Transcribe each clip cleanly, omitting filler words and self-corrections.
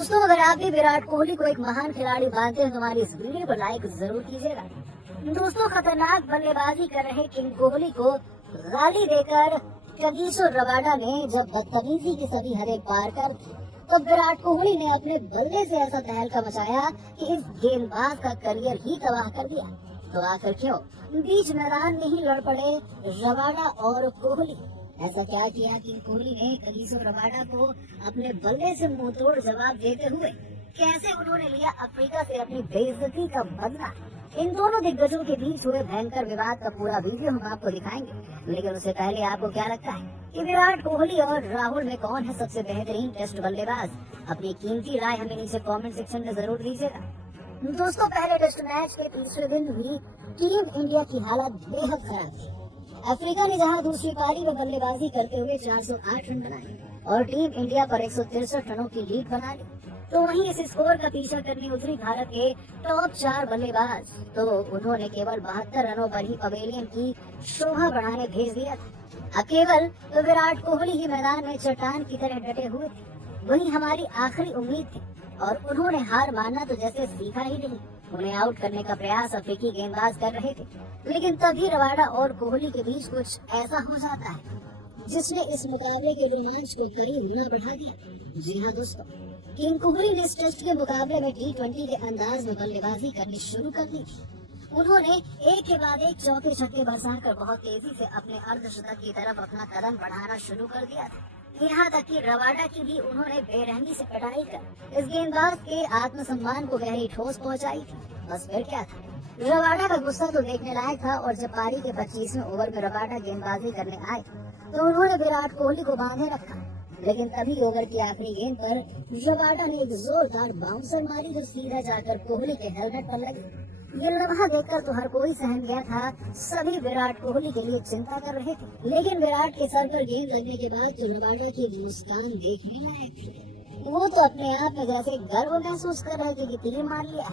दोस्तों, अगर आप भी विराट कोहली को एक महान खिलाड़ी मानते हैं तो हमारी इस वीडियो को लाइक जरूर कीजिएगा। दोस्तों, खतरनाक बल्लेबाजी कर रहे किंग कोहली को गाली देकर कगिसो रबाडा ने जब बदतमीजी की सभी हदें पार कर दी, तब विराट कोहली ने अपने बल्ले से ऐसा तहलका मचाया कि इस गेंदबाज का करियर ही तबाह कर दिया। तो आखिर क्यों बीच मैदान में ही लड़ पड़े रबाडा और कोहली? ऐसा क्या किया कि कोहली ने कगिसो रबाडा को अपने बल्ले से मुंहतोड़ जवाब देते हुए? कैसे उन्होंने लिया अफ्रीका से अपनी बेइज्जती का बदला? इन दोनों दिग्गजों के बीच हुए भयंकर विवाद का पूरा वीडियो हम आपको दिखाएंगे। लेकिन उससे पहले आपको क्या लगता है कि विराट कोहली और राहुल में कौन है सबसे बेहतरीन टेस्ट बल्लेबाज? अपनी कीमती राय हमें नीचे कमेंट सेक्शन में जरूर दीजिएगा। दोस्तों, पहले टेस्ट मैच के तीसरे दिन भी टीम इंडिया की हालत बेहद खराब थी। अफ्रीका ने जहां दूसरी पारी में बल्लेबाजी करते हुए 408 रन बनाए और टीम इंडिया पर 163 रनों की लीड बना ली, तो वहीं इस स्कोर का पीछा करने उतरी भारत के टॉप 4 बल्लेबाज, तो उन्होंने केवल 72 रनों पर ही पवेलियन की शोभा बढ़ाने भेज दिया था। अब केवल तो विराट कोहली ही मैदान में चट्टान की तरह डटे हुए थे। वहीं हमारी आखिरी उम्मीद थी और उन्होंने हार मानना तो जैसे सीखा ही नहीं। उन्हें आउट करने का प्रयास अफ्रीकी गेंदबाज कर रहे थे, लेकिन तभी रबाडा और कोहली के बीच कुछ ऐसा हो जाता है जिसने इस मुकाबले के रोमांच को कई गुना बढ़ा दिया। जी हाँ दोस्तों, किंग कोहली ने इस टेस्ट के मुकाबले में T20 के अंदाज में बल्लेबाजी करनी शुरू कर दी थी। उन्होंने एक के बाद एक चौके छक्के बरसाकर बहुत तेजी से अपने अर्धशतक की तरफ अपना कदम बढ़ाना शुरू कर दिया था। यहाँ तक कि रबाडा की भी उन्होंने बेरहमी से पिटाई कर इस गेंदबाज के आत्मसम्मान को गहरी ठोस पहुंचाई थी। बस फिर क्या था, रबाडा का गुस्सा तो देखने लायक था। और जब पारी के 25वें ओवर में रबाडा गेंदबाजी करने आए तो उन्होंने विराट कोहली को बांधे रखा। लेकिन तभी ओवर की आखिरी गेंद पर रबाडा ने एक जोरदार बाउंसर मारी जो सीधा जाकर कोहली के हेलमेट पर लगी। ये लम्हा देखकर तो हर कोई सहम गया था। सभी विराट कोहली के लिए चिंता कर रहे थे, लेकिन विराट के सर पर गेंद लगने के बाद तो रबाडा की मुस्कान देखने लायक थी। वो तो अपने आप में जैसे गर्व महसूस कर रहे थे कि तीर मार लिया।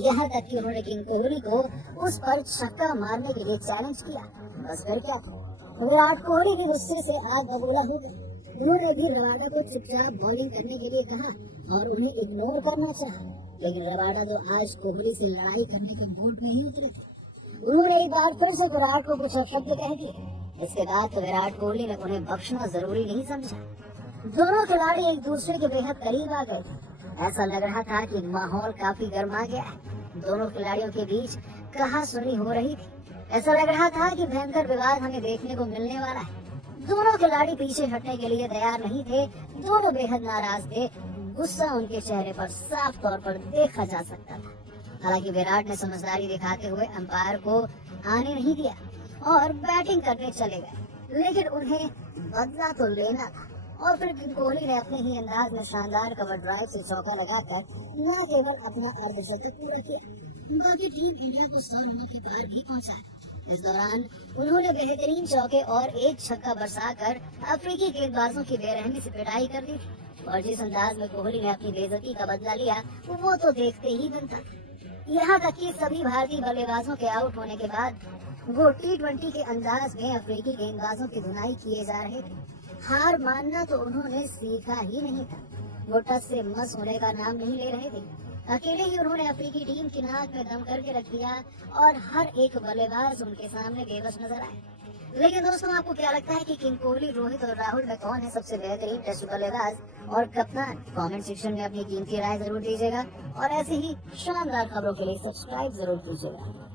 यहाँ तक कि उन्होंने किंग कोहली को उस पर छक्का मारने के लिए चैलेंज किया। बस फिर क्या था, विराट कोहली भी गुस्से से आग बबूला हो गए। उन्होंने भी रबाडा को चुपचाप बॉलिंग करने के लिए कहा और उन्हें इग्नोर करना चाहा। लेकिन रबाडा तो आज कोहली से लड़ाई करने के मूड में ही उतरे थे। उन्होंने एक बार फिर से विराट को कुछ अपशब्द कह दिए। इसके बाद तो विराट कोहली ने उन्हें बख्शना जरूरी नहीं समझा। दोनों खिलाड़ी एक दूसरे के बेहद करीब आ गए थे। ऐसा लग रहा था कि माहौल काफी गर्मा गया है। दोनों खिलाड़ियों के बीच कहासुनी हो रही थी। ऐसा लग रहा था कि भयंकर विवाद हमें देखने को मिलने वाला है। दोनों खिलाड़ी पीछे हटने के लिए तैयार नहीं थे। दोनों बेहद नाराज थे। गुस्सा उनके चेहरे पर साफ तौर पर देखा जा सकता था। हालांकि विराट ने समझदारी दिखाते हुए अंपायर को आने नहीं दिया और बैटिंग करने चले गए। लेकिन उन्हें बदला तो लेना था। और फिर किंग कोहली ने अपने ही अंदाज में शानदार कवर ड्राइव से चौका लगाकर न केवल अपना अर्धशतक पूरा किया, बाकी टीम इंडिया को 100 रनों के पार भी पहुंचाया। इस दौरान उन्होंने बेहतरीन चौके और एक छक्का बरसाकर अफ्रीकी गेंदबाजों की बेरहमी से पिटाई कर दी थी। और जिस अंदाज में कोहली ने अपनी बेइज्जती का बदला लिया वो तो देखते ही बनता। यहाँ तक कि सभी भारतीय बल्लेबाजों के आउट होने के बाद वो T20 के अंदाज में अफ्रीकी गेंदबाजों की धुनाई किए जा रहे थे। हार मानना तो उन्होंने सीखा ही नहीं था। वो टस से मस होने का नाम नहीं ले रहे थे। अकेले ही उन्होंने अफ्रीकी टीम की नाक में दम करके रख दिया और हर एक बल्लेबाज उनके सामने बेबस नजर आए। लेकिन दोस्तों, आपको क्या लगता है कि किंग कोहली, रोहित और राहुल में कौन है सबसे बेहतरीन टेस्ट बल्लेबाज और कप्तान? कमेंट सेक्शन में अपनी कीमती राय जरूर दीजिएगा और ऐसे ही शानदार खबरों के लिए सब्सक्राइब जरूर कीजिएगा।